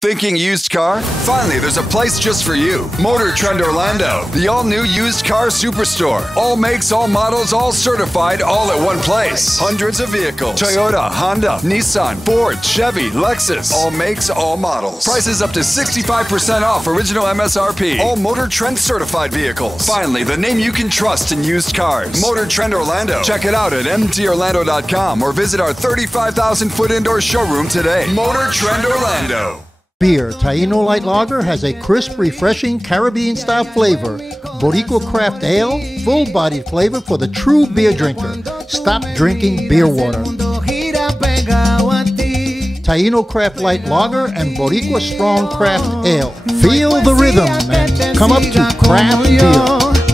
Thinking used car? Finally, there's a place just for you. Motor Trend Orlando, the all-new used car superstore. All makes, all models, all certified, all at one place. Hundreds of vehicles. Toyota, Honda, Nissan, Ford, Chevy, Lexus. All makes, all models. Prices up to 65% off original MSRP. All Motor Trend certified vehicles. Finally, the name you can trust in used cars. Motor Trend Orlando. Check it out at mtorlando.com or visit our 35,000-foot indoor showroom today. Motor Trend Orlando. Beer, Taino Light Lager has a crisp, refreshing Caribbean-style flavor. Boricua Craft Ale, full-bodied flavor for the true beer drinker. Stop drinking beer water. Taino Craft Light Lager and Boricua Strong Craft Ale. Feel the rhythm and come up to craft beer.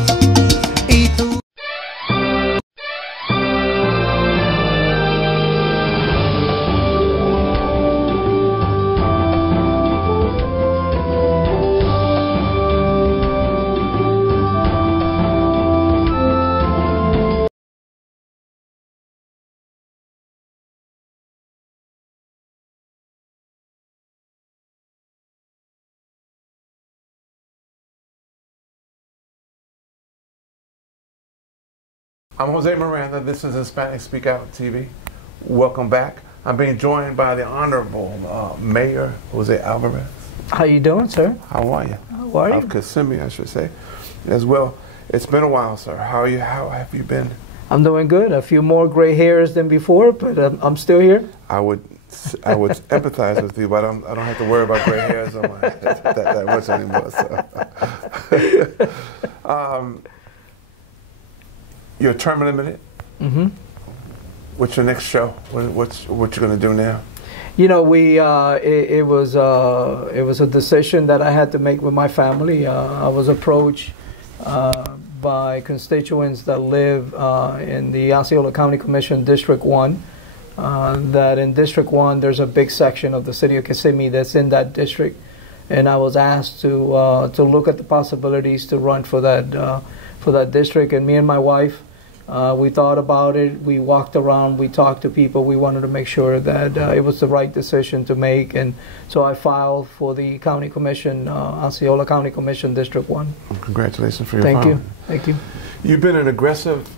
I'm Jose Miranda. This is Hispanic Speak Out TV. Welcome back. I'm being joined by the Honorable Mayor Jose Alvarez. How you doing, sir? How are you? How are you? Of Kissimmee, I should say, as well. It's been a while, sir. How are you? How have you been? I'm doing good. A few more gray hairs than before, but I'm still here. I would empathize with you, but I don't have to worry about gray hairs on my that much anymore. So. You're term limited. Mm-hmm. What's your next show? What you going to do now? You know, it was a decision that I had to make with my family. I was approached by constituents that live in the Osceola County Commission District 1. That in District 1 there's a big section of the city of Kissimmee that's in that district, and I was asked to look at the possibilities to run for that district. And me and my wife, we thought about it, we walked around, we talked to people, we wanted to make sure that it was the right decision to make, and so I filed for the County Commission, Osceola County Commission District 1. Well, congratulations for your filing. Thank you. You've been an aggressive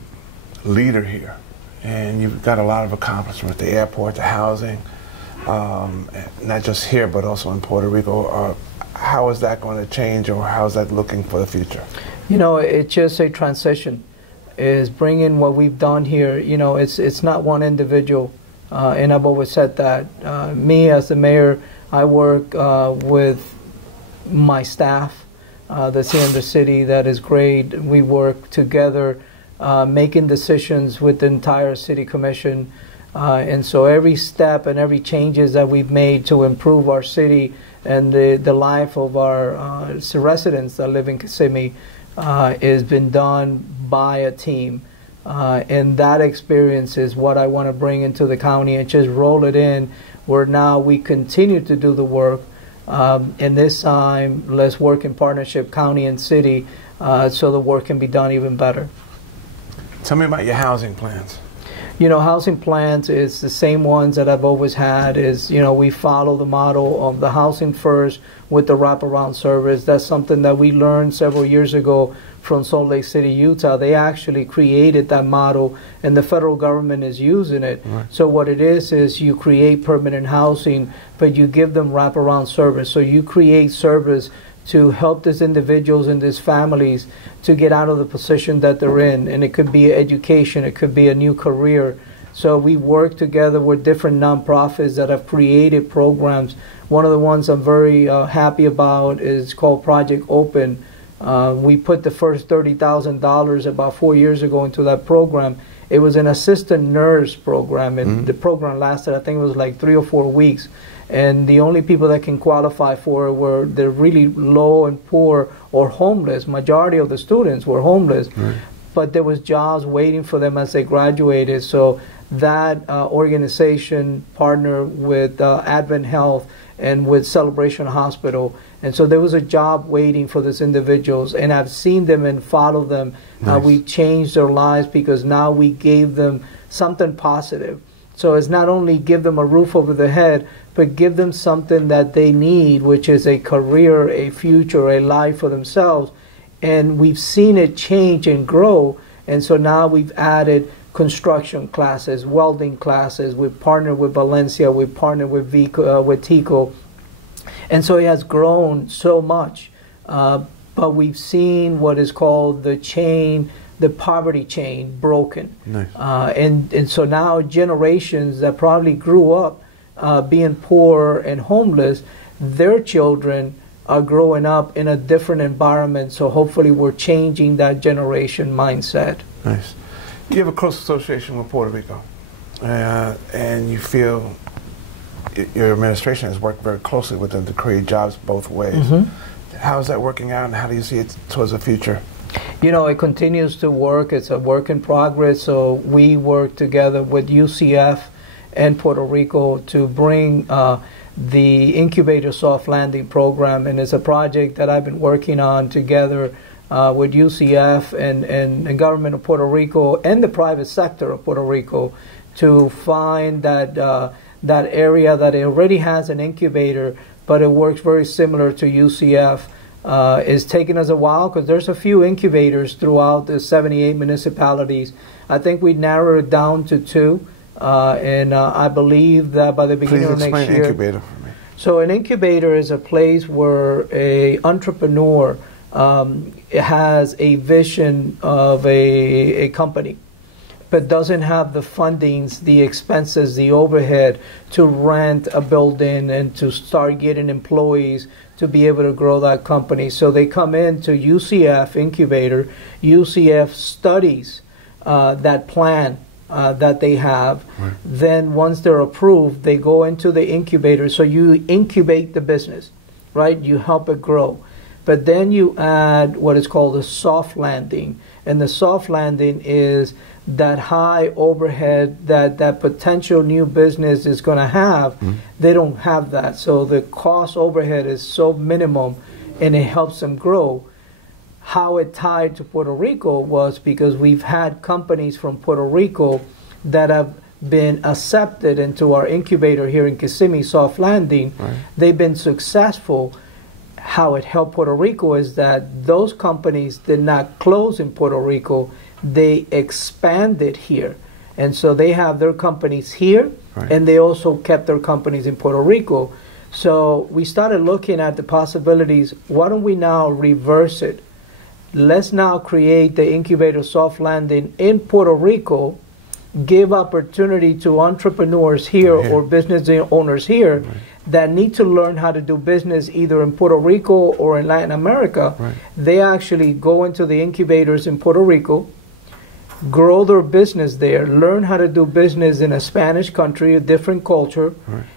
leader here, and you've got a lot of accomplishments, the airport, the housing, not just here but also in Puerto Rico. How is that going to change, or how is that looking for the future? You know, it's just a transition. Is bringing what we've done here. You know, it's not one individual, and I've always said that. Me as the mayor, I work with my staff that's here in the city. That is great. We work together, making decisions with the entire city commission, and so every step and every changes that we've made to improve our city and the life of our residents that live in Kissimmee has been done by a team, and that experience is what I want to bring into the county and just roll it in, where now we continue to do the work, and this time let's work in partnership, county and city, so the work can be done even better. Tell me about your housing plans. You know, housing plans is the same ones that I've always had. Is, you know, we follow the model of the housing first with the wraparound service. That's something that we learned several years ago from Salt Lake City, Utah. They actually created that model, and the federal government is using it. Right. So what it is you create permanent housing, but you give them wraparound service. So you create service to help these individuals and these families to get out of the position that they're in. And it could be education, it could be a new career. So we work together with different nonprofits that have created programs. One of the ones I'm very happy about is called Project Open. We put the first $30,000 about 4 years ago into that program. It was an assistant nurse program, and the program lasted, I think it was like 3 or 4 weeks. And the only people that can qualify for it were the really low and poor or homeless. Majority of the students were homeless, but there was jobs waiting for them as they graduated. So that organization partnered with Advent Health and with Celebration Hospital. And so there was a job waiting for these individuals, and I've seen them and followed them. Nice. We changed their lives because now we gave them something positive. So it's not only give them a roof over their head, but give them something that they need, which is a career, a future, a life for themselves. And we've seen it change and grow. And so now we've added construction classes, welding classes. We've partnered with Valencia. We've partnered with Tico. And so it has grown so much. But we've seen what is called the poverty chain broken. Nice. And so now generations that probably grew up being poor and homeless, their children are growing up in a different environment. So hopefully we're changing that generation mindset. Nice. You have a close association with Puerto Rico, and you feel your administration has worked very closely with them to create jobs both ways. Mm-hmm. How is that working out, and how do you see it towards the future? You know, it continues to work. It's a work in progress. So we work together with UCF and Puerto Rico to bring the Incubator Soft Landing Program, and it's a project that I've been working on together with UCF and the government of Puerto Rico and the private sector of Puerto Rico to find that that area that already has an incubator, but it works very similar to UCF. It's taken us a while because there's a few incubators throughout the 78 municipalities. I think we narrowed it down to 2, and I believe that by the beginning of next year. Incubator for me. So an incubator is a place where a entrepreneur has a vision of a company, but doesn't have the fundings, the expenses, the overhead to rent a building and to start getting employees to be able to grow that company. So they come into UCF incubator. UCF studies that plan that they have. Right. Then once they're approved, they go into the incubator. So you incubate the business, right? You help it grow. But then you add what is called a soft landing. And the soft landing is that high overhead that potential new business is going to have. Mm-hmm. They don't have that. So the cost overhead is so minimum, and it helps them grow. How it tied to Puerto Rico was because we've had companies from Puerto Rico that have been accepted into our incubator here in Kissimmee, Soft Landing. Right. They've been successful. How it helped Puerto Rico is that those companies did not close in Puerto Rico. They expanded here. And so they have their companies here, right, and they also kept their companies in Puerto Rico. So we started looking at the possibilities. Why don't we now reverse it? Let's now create the Incubator Soft Landing in Puerto Rico, give opportunity to entrepreneurs here or business owners here that need to learn how to do business either in Puerto Rico or in Latin America. Right. They actually go into the incubators in Puerto Rico, grow their business there, learn how to do business in a Spanish country, a different culture,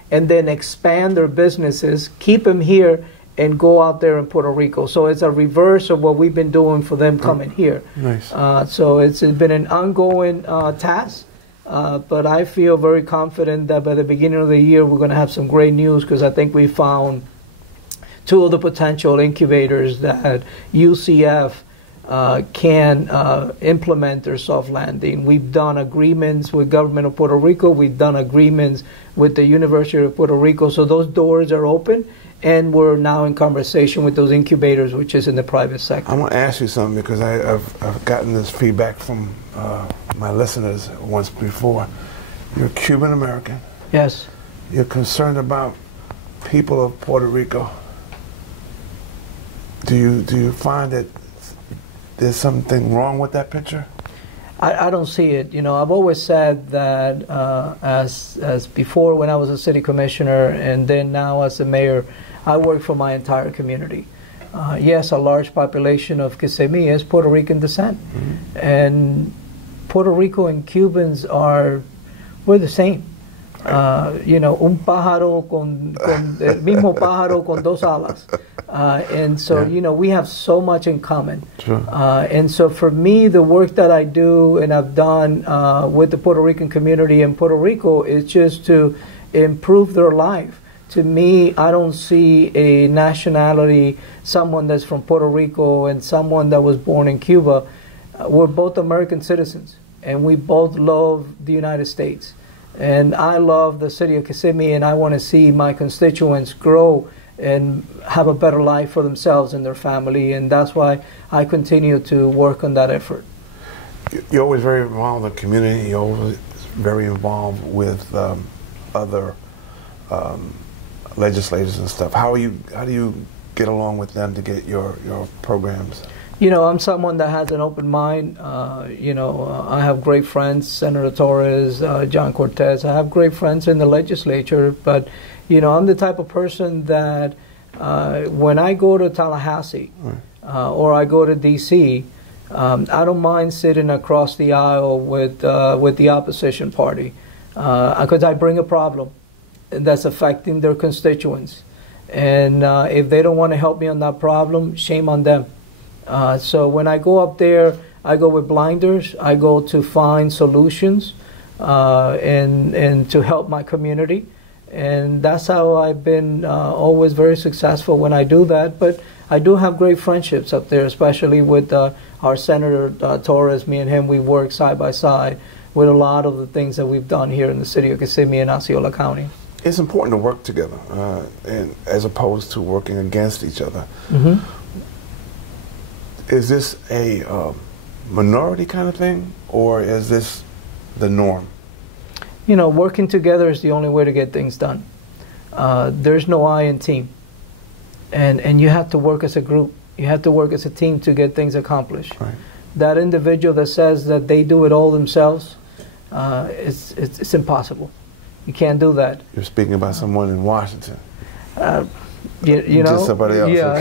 and then expand their businesses, keep them here, and go out there in Puerto Rico. So it's a reverse of what we've been doing for them coming here. Nice. So it's been an ongoing task, but I feel very confident that by the beginning of the year we're going to have some great news, because I think we found 2 of the potential incubators that UCF can implement their soft landing. We've done agreements with government of Puerto Rico. We've done agreements with the University of Puerto Rico. So those doors are open, and we're now in conversation with those incubators, which is in the private sector. I want to ask you something, because I've gotten this feedback from my listeners once before. You're Cuban American. Yes. You're concerned about people of Puerto Rico. Do you find that there's something wrong with that picture? I don't see it. You know, I've always said that as before when I was a city commissioner, and then now as a mayor, I work for my entire community. Yes, a large population of Kissimmee is Puerto Rican descent. Mm-hmm. And Puerto Rico and Cubans we're the same. You know, un pájaro con el mismo pájaro con 2 alas. And so, you know, we have so much in common. Sure. And so for me, the work that I do and I've done with the Puerto Rican community in Puerto Rico is just to improve their life. To me, I don't see a nationality, someone that's from Puerto Rico and someone that was born in Cuba. We're both American citizens, and we both love the United States. And I love the city of Kissimmee, and I want to see my constituents grow and have a better life for themselves and their family, and that's why I continue to work on that effort. You're always very involved in the community. You're always very involved with other legislators and stuff. How do you get along with them to get your programs? You know, I'm someone that has an open mind. I have great friends, Senator Torres, John Cortez. I have great friends in the legislature, but I'm the type of person that when I go to Tallahassee or I go to D.C., I don't mind sitting across the aisle with the opposition party because I bring a problem that's affecting their constituents. And if they don't want to help me on that problem, shame on them. So when I go up there, I go with blinders. I go to find solutions and to help my community. And that's how I've been always very successful when I do that. But I do have great friendships up there, especially with our Senator Torres. Me and him, we work side by side with a lot of the things that we've done here in the city of Kissimmee and Osceola County. It's important to work together, and as opposed to working against each other. Mm-hmm. Is this a minority kind of thing, or is this the norm? Working together is the only way to get things done. There's no I in team. And you have to work as a group. You have to work as a team to get things accomplished. Right. That individual that says that they do it all themselves, it's impossible. You can't do that. You're speaking about someone in Washington. Just somebody else. Yeah.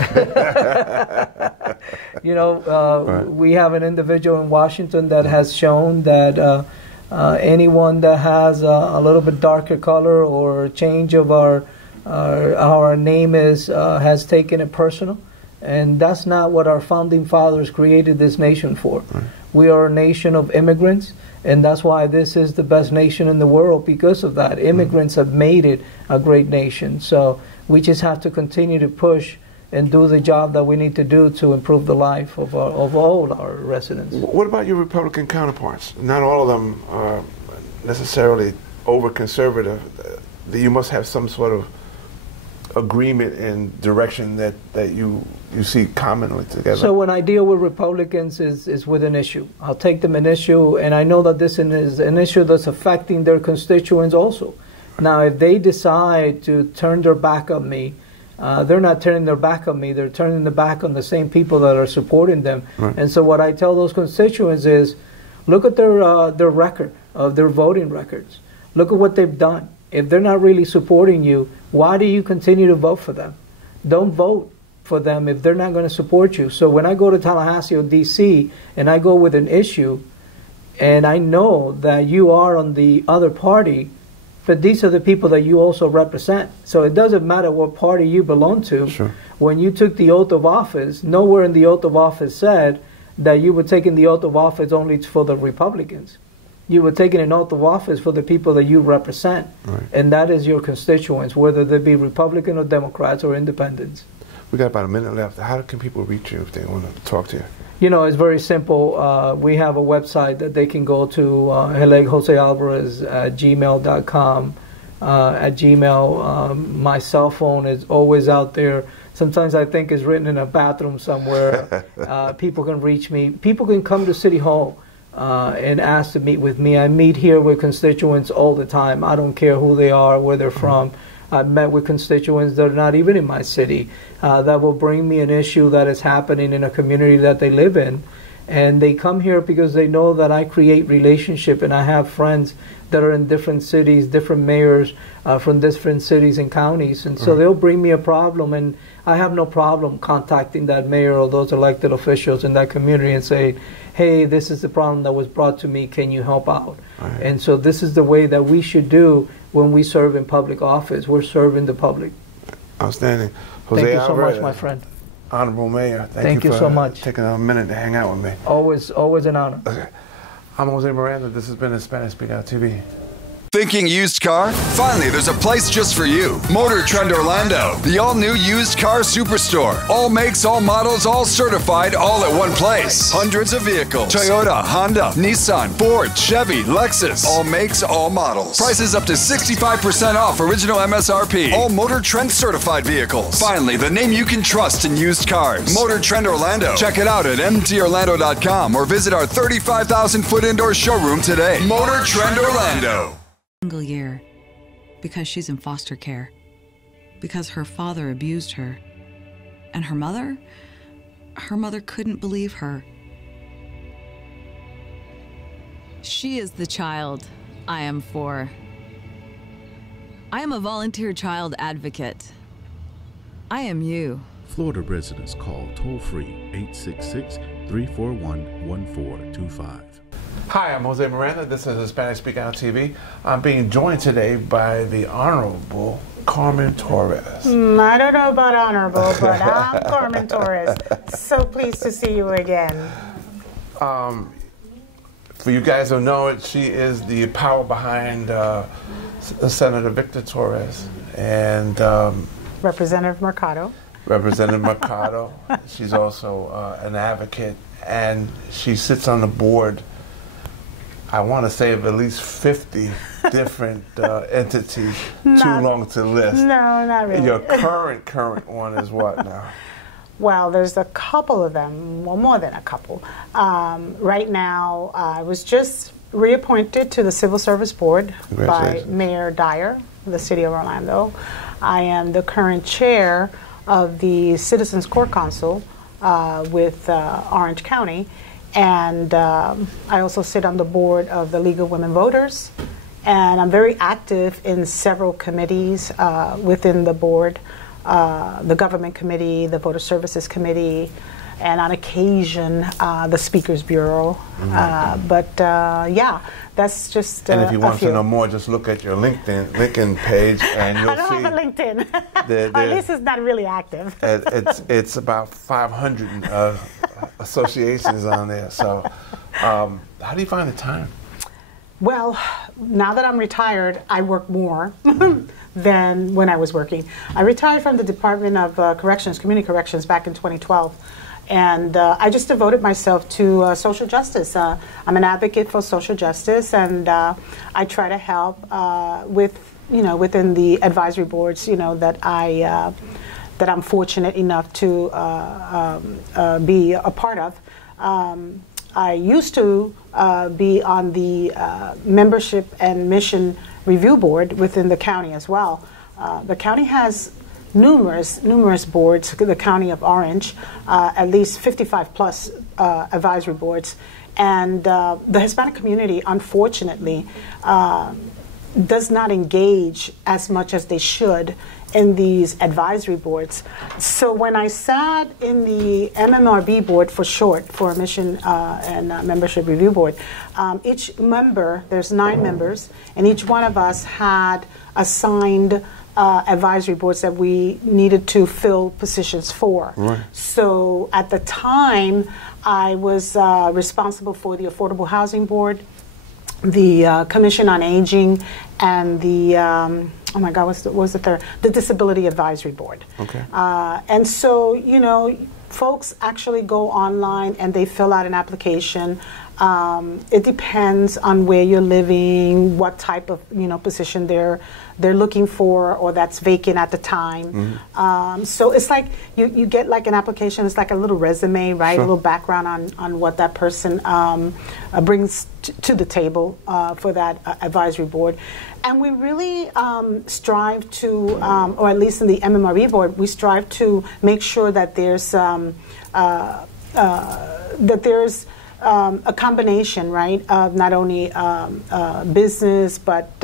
Right. We have an individual in Washington that has shown that anyone that has a little bit darker color or change of our name has taken it personal, and that's not what our founding fathers created this nation for. Right. We are a nation of immigrants, and that's why this is the best nation in the world, because of that. Immigrants have made it a great nation. So we just have to continue to push and do the job that we need to do to improve the life of all our residents. What about your Republican counterparts? Not all of them are necessarily over-conservative. You must have some sort of agreement and direction that you see commonly together. So when I deal with Republicans is with an issue. I'll take them an issue, and I know that this is an issue that's affecting their constituents also. Now, if they decide to turn their back on me, they're not turning their back on me, they're turning their back on the same people that are supporting them. Right. And so what I tell those constituents is, look at their record, of their voting records. Look at what they've done. If they're not really supporting you, why do you continue to vote for them? Don't vote for them if they're not going to support you. So when I go to Tallahassee or D.C. and I go with an issue, and I know that you are on the other party, but these are the people that you also represent. So it doesn't matter what party you belong to. Sure. When you took the oath of office, nowhere in the oath of office said that you were taking the oath of office only for the Republicans. You were taking an oath of office for the people that you represent. Right. And that is your constituents, whether they be Republican or Democrats or independents. We got about a minute left. How can people reach you if they want to talk to you? It's very simple. We have a website that they can go to, josealvarez@gmail.com. At Gmail, my cell phone is always out there. Sometimes I think it's written in a bathroom somewhere. People can reach me. People can come to City Hall and ask to meet with me. I meet here with constituents all the time. I don't care who they are, where they're from. I've met with constituents that are not even in my city that will bring me an issue that is happening in a community that they live in. And they come here because they know that I create relationship, and I have friends that are in different cities, different mayors from different cities and counties. And so they'll bring me a problem, and I have no problem contacting that mayor or those elected officials in that community and say, hey, this is the problem that was brought to me, can you help out? Right. And so this is the way that we should do when we serve in public office. We're serving the public. Outstanding. Jose Thank you so Alvarez, much, my friend. Honorable Mayor, Thank you for so much. taking a minute to hang out with me. Always an honor. Okay. I'm Jose Miranda. This has been the Spanish Speak Out TV. Thinking used car? Finally, there's a place just for you. Motor Trend Orlando, the all-new used car superstore. All makes, all models, all certified, all at one place. Hundreds of vehicles. Toyota, Honda, Nissan, Ford, Chevy, Lexus. All makes, all models. Prices up to 65% off original MSRP. All Motor Trend certified vehicles. Finally, the name you can trust in used cars. Motor Trend Orlando. Check it out at mtorlando.com or visit our 35,000-foot indoor showroom today. Motor Trend Orlando. Single year because she's in foster care, because her father abused her, and her mother couldn't believe her. She is the child I am for. I am a volunteer child advocate. I am you. Florida residents call toll-free 866-341-1425. Hi, I'm Jose Miranda. This is Hispanic Speak Out TV. I'm being joined today by the Honorable Carmen Torres. I don't know about honorable, but I'm Carmen Torres. So pleased to see you again. For you guys who know it, she is the power behind Senator Victor Torres and Representative Mercado. Representative Mercado. She's also an advocate, and she sits on the board, I want to say, of at least 50 different entities. Too long to list. No, not really. Your current one is what now? Well, there's a couple of them, well, more than a couple. Right now, I was just reappointed to the Civil Service Board by Mayor Dyer of the City of Orlando. I am the current chair of the Citizens Court Council with Orange County. And I also sit on the board of the League of Women Voters, and I'm very active in several committees within the board, the Government Committee, the Voter Services Committee, and on occasion the Speakers Bureau. Yeah, that's just and if you want to know more, just look at your LinkedIn page, and you'll see. I don't have a LinkedIn. At least it's not really active. It's about 500 associations on there. So, how do you find the time? Well, now that I'm retired, I work more than when I was working. I retired from the Department of Community Corrections back in 2012. And I just devoted myself to social justice. I'm an advocate for social justice, and I try to help within the advisory boards, that I'm fortunate enough to be a part of. I used to be on the membership and mission review board within the county as well. The county has numerous boards, the County of Orange, at least 55 plus advisory boards. And the Hispanic community, unfortunately, does not engage as much as they should in these advisory boards. So when I sat in the MMRB board, for short, for Mission and Membership Review Board, each member, there's 9 members, and each one of us had assigned advisory boards that we needed to fill positions for. Right. So at the time, I was responsible for the Affordable Housing Board, the Commission on Aging, and the oh my God, what was the third? The Disability Advisory Board. Okay. And so, folks actually go online and they fill out an application. It depends on where you're living, what type of position they're looking for, or that's vacant at the time. Mm-hmm. So it's like you get like an application. It's like a little resume, right? Sure. A little background on what that person brings to the table for that advisory board. And we really strive to, or at least in the MMRE board, we strive to make sure that there's a combination, right, of not only business, but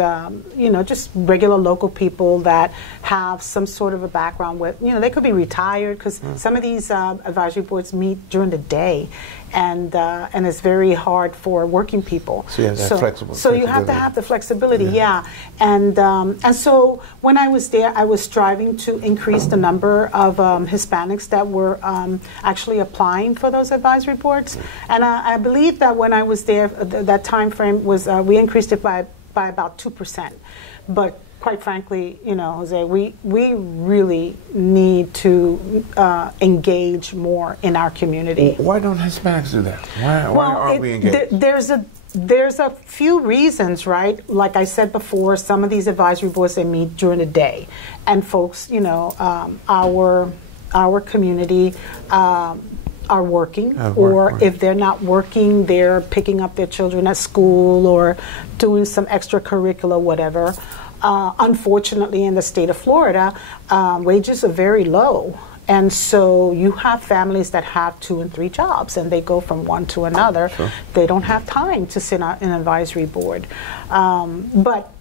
just regular local people that have some sort of a background with, they could be retired, because some of these advisory boards meet during the day, and it's very hard for working people. So you have that flexibility. So you have to have the flexibility, yeah. And so when I was there, I was striving to increase the number of Hispanics that were actually applying for those advisory boards. And I believe that when I was there, that time frame was, we increased it by by about 2%. But quite frankly, you know, Jose, we really need to engage more in our community. Why don't Hispanics do that? Why aren't we engaged? There's a few reasons, right? Like I said before, some of these advisory boards, they meet during the day, and folks, you know, our community are working, or if they're not working, they're picking up their children at school or doing some extracurricular whatever. Unfortunately, in the state of Florida, wages are very low. And so you have families that have 2 and 3 jobs, and they go from one to another. Sure. They don't have time to sit on an advisory board. But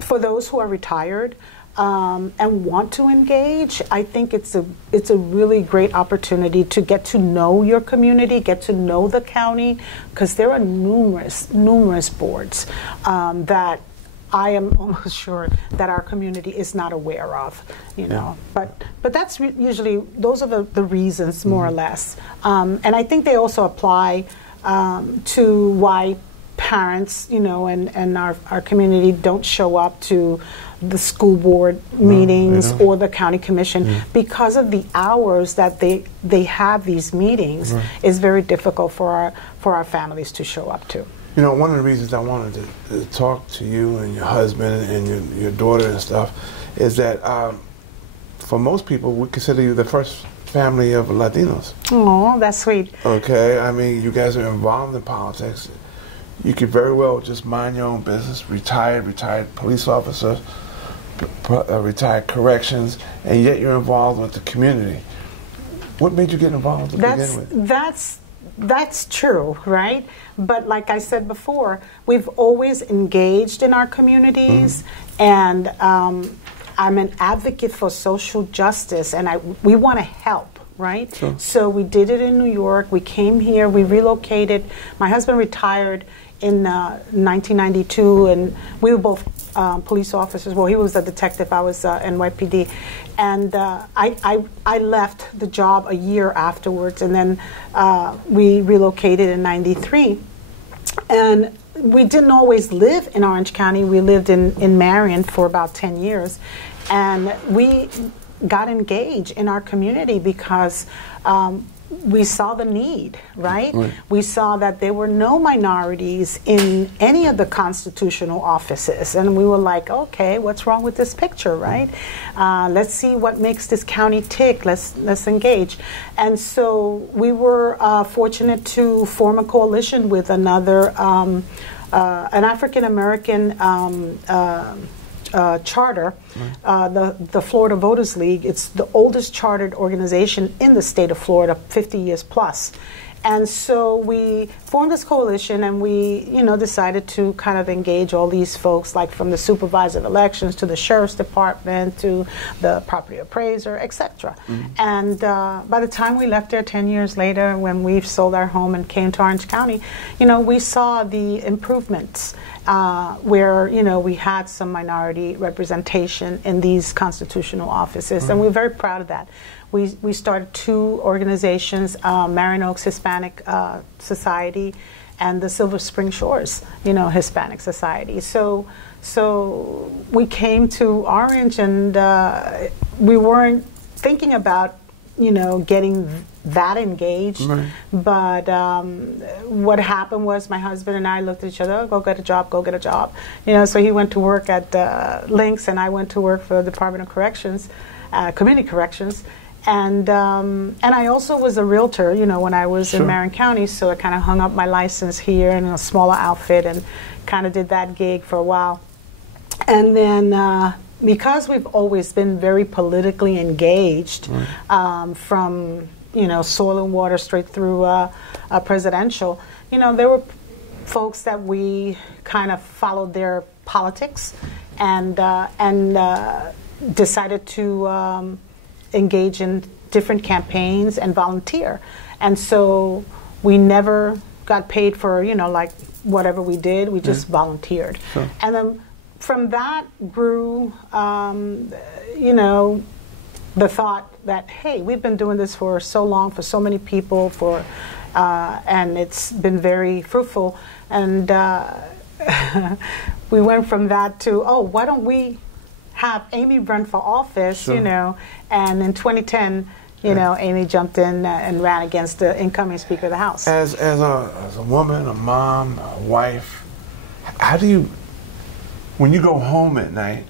for those who are retired and want to engage, I think it's a really great opportunity to get to know your community, get to know the county, because there are numerous boards that I am almost sure that our community is not aware of, you know. But that's usually, those are the reasons, more or less. And I think they also apply to why parents, you know, and our community don't show up to the school board meetings or the county commission because of the hours that they have these meetings. Is very difficult for our families to show up to. You know, one of the reasons I wanted to talk to you and your husband and your daughter and stuff is that for most people, we consider you the first family of Latinos. Oh, that's sweet. Okay, I mean, you guys are involved in politics. You could very well just mind your own business, retired police officer, retired corrections, and yet you're involved with the community. What made you get involved to begin with? That's true, right? But like I said before, we've always engaged in our communities, and I'm an advocate for social justice, and we want to help, right? Sure. So we did it in New York. We came here. We relocated. My husband retired in 1992, and we were both police officers. Well, he was a detective. I was NYPD. And I left the job a year afterwards, and then we relocated in '93. And we didn't always live in Orange County. We lived in Marion for about 10 years. And we got engaged in our community because we saw the need, right? We saw that there were no minorities in any of the constitutional offices, and we were like, okay, what's wrong with this picture, right? Let's see what makes this county tick. Let's engage. And so we were fortunate to form a coalition with another, an African American charter, the Florida Voters League. It's the oldest chartered organization in the state of Florida, 50 years plus. And so we formed this coalition, and we, you know, decided to kind of engage all these folks, like from the supervisor of elections to the sheriff's department to the property appraiser, etc. And by the time we left there 10 years later, when we sold our home and came to Orange County, you know, we saw the improvements where, you know, we had some minority representation in these constitutional offices, and we're very proud of that. We started 2 organizations, Marion Oaks Hispanic Society and the Silver Spring Shores, you know, Hispanic Society. So we came to Orange, and we weren't thinking about, you know, getting that engaged. But what happened was my husband and I looked at each other, oh, go get a job. You know, so he went to work at Lynx, and I went to work for the Department of Corrections, Community Corrections. And I also was a realtor, you know, when I was in Marion County, so I kind of hung up my license here in a smaller outfit and kind of did that gig for a while. And then because we've always been very politically engaged, from, you know, soil and water straight through presidential, you know, there were folks that we kind of followed their politics and decided to engage in different campaigns and volunteer. And so we never got paid for, you know, like whatever we did, we just volunteered. And then from that grew, you know, the thought that, hey, we've been doing this for so long, for so many people, and it's been very fruitful. And we went from that to, oh, why don't we have Amy run for office, Sure. you know? And in 2010, you know, Amy jumped in and ran against the incoming Speaker of the House. As a woman, a mom, a wife, how do you, when you go home at night,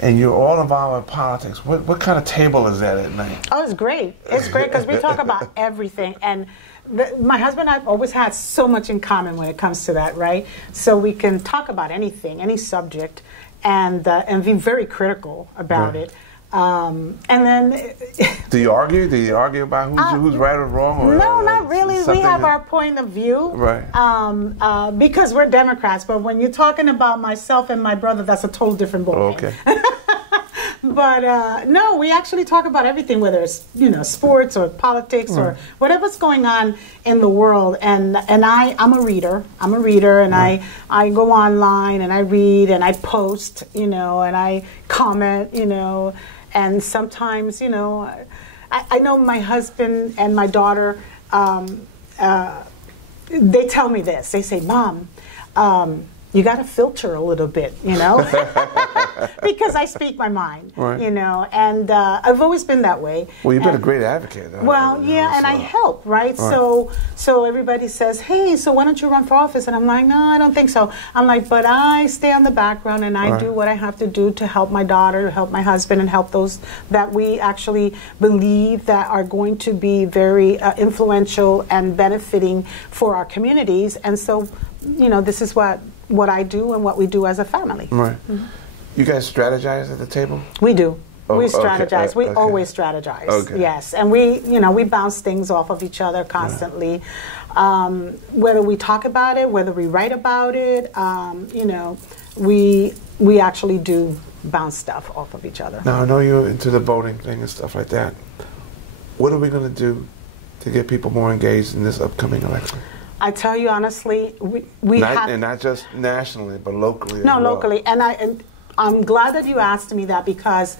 and you're all involved in politics, what kind of table is that at night? Oh, it's great. It's great because we talk about everything. And my husband and I have always had so much in common when it comes to that, right? So we can talk about anything, any subject, and be very critical about it. And then... Do you argue? Do you argue about who's right or wrong? Or, no, not really. We have our point of view. Right. Because we're Democrats, but when you're talking about myself and my brother, that's a total different ballgame. Okay. But no, we actually talk about everything, whether it's, you know, sports or politics or whatever's going on in the world. And I'm a reader. I'm a reader, and I go online and I read and I post, you know, and I comment, you know, and sometimes, you know, I know my husband and my daughter, they tell me this. They say, Mom, you got to filter a little bit, you know, because I speak my mind, you know, and I've always been that way. Well, you've been a great advocate. Well, yeah, and I help, right? So everybody says, hey, so why don't you run for office? And I'm like, no, I don't think so. I'm like, but I stay on the background and I do what I have to do to help my daughter, help my husband, and help those that we actually believe that are going to be very influential and benefiting for our communities. And so, you know, this is what I do and what we do as a family. Right. You guys strategize at the table? We do. Oh, we strategize. okay. We always strategize. Okay. Yes, and we bounce things off of each other constantly. Whether we talk about it, whether we write about it, you know, we actually do bounce stuff off of each other. Now, I know you're into the voting thing and stuff like that. What are we going to do to get people more engaged in this upcoming election? I tell you honestly, we have... And not just nationally, but locally No, as well. locally. And I'm glad that you asked me that, because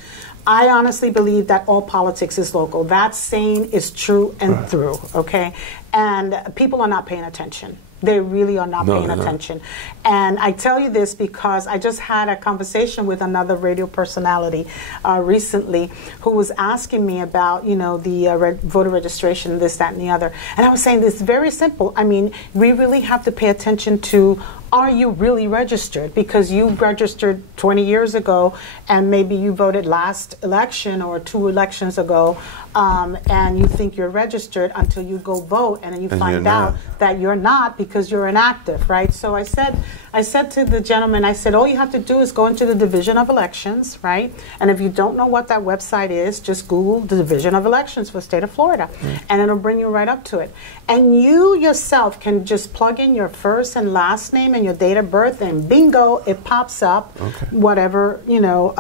I honestly believe that all politics is local. That saying is true and through, okay? And people are not paying attention. They really are not paying attention. And I tell you this because I just had a conversation with another radio personality recently who was asking me about, you know, the voter registration, this, that, and the other. And I was saying this very simple. I mean, we really have to pay attention to, are you really registered? Because you registered 20 years ago and maybe you voted last election or 2 elections ago, and you think you're registered until you go vote, and then you find out that you're not because you're inactive, right? So I said to the gentleman, I said, all you have to do is go into the Division of Elections, right? And if you don't know what that website is, just Google the Division of Elections for the state of Florida, and it'll bring you right up to it. And you yourself can just plug in your first and last name and your date of birth, and bingo, it pops up, whatever, you know,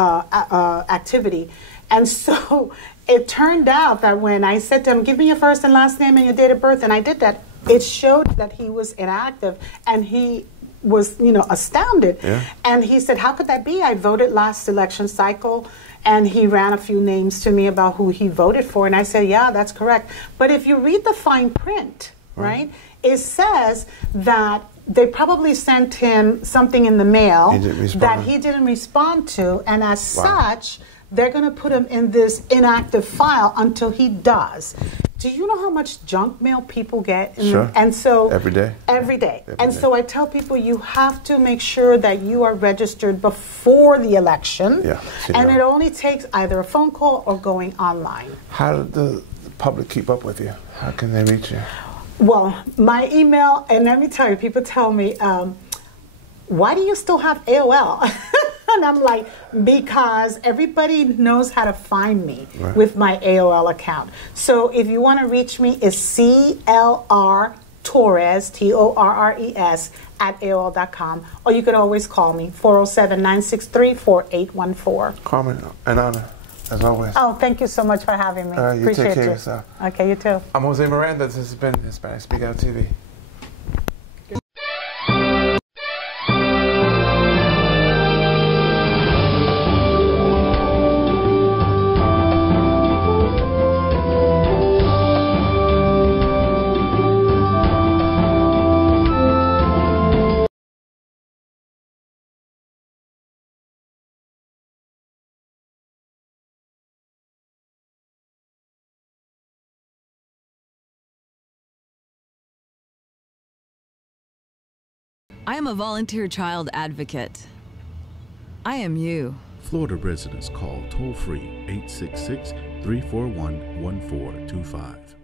activity. And so it turned out that when I said to him, give me your first and last name and your date of birth, and I did that, it showed that he was inactive, and he was, you know, astounded. And he said, how could that be? I voted last election cycle. And he ran a few names to me about who he voted for. And I said, yeah, that's correct. But if you read the fine print, right, it says that they probably sent him something in the mail that he didn't respond to. And as such, they're going to put him in this inactive file until he does. Do you know how much junk mail people get? And so every day. And so I tell people, you have to make sure that you are registered before the election. And it only takes either a phone call or going online. How did the public keep up with you? How can they reach you? Well, my email, and let me tell you, people tell me, why do you still have AOL? And I'm like, because everybody knows how to find me with my AOL account. So if you want to reach me, it's CLR Torres, TORRES, at AOL.com. Or you could always call me, 407-963-4814. Carmen, an honor, as always. Oh, thank you so much for having me. You Appreciate take care of yourself. Okay, you too. I'm Jose Miranda. This has been Hispanic Speak Out TV. I am a volunteer child advocate. I am you. Florida residents call toll-free 866-341-1425.